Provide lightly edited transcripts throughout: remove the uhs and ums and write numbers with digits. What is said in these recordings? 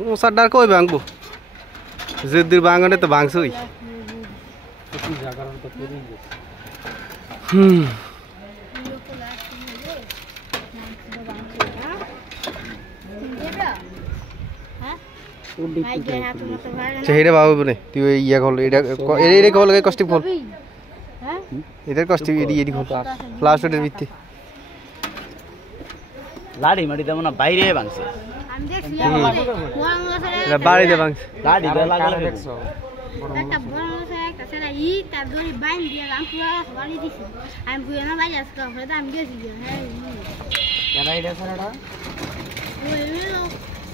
মোসাডার কই ভাঙবো যদির ভাঙনে তো ভাঙছই সেইটা ভাবো বলে তুই ইয়া কল এটা এটা কল লাগে কষ্টিক ফল এটার কষ্টিক এডি এডি খোল ফ্লাশ ওটার ভিত্তি লাড়ি মাটি তেমন বাইরে ভাঙছে আমি দেখছি এটা বাড়িতে ভাঙছে লাড়ি লাগালে দেখছো একটা বড় মশা একটা ছেলে ই তার দড়ি বাইন দিয়ে আমি পুরো বাড়ি দিছি আমি পুরো না বাইরে আসতে হবে আমি গেছি হ্যাঁ কেন এটা ছেলেটা ওই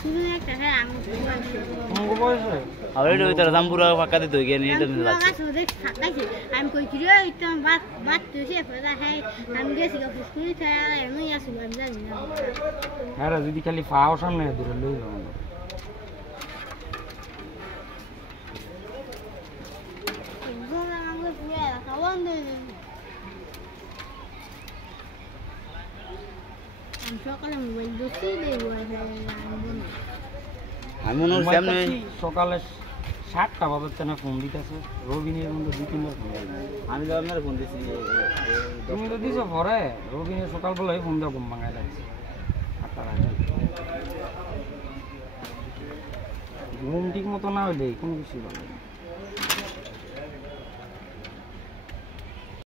শুধু একটা হ্যাঁ আমি তোমাকে বয়সে আবার এটা ভিতরে জাম্বুরা ফাঁকা দিতে গিয়ে নিয়ে এটা আমি কই কি রে এটা বাত তুই পড়া হ্যাঁ আমি গেছি ফুসকুনি থায়া এমনি আসি আমি জানি না হ্যাঁ যদি খালি ফাও সামনে দূরে লই যাও সকালে মোবাইল দেখছি আমি মনে হচ্ছে সামনে সকালে 7টা বাজে না ফোন দিতেছে রবিনের মধ্যে 2-3বার ফোন আমি তো আপনার ফোন দিছি তুমি তো দিছো পরে রবিনের সকালবেলায় ফোন দাও ঘুম ভাঙায় লাগছে 8টা বাজে ঘুম ঠিক মতো না হইলে কোনো কিছু ভালো না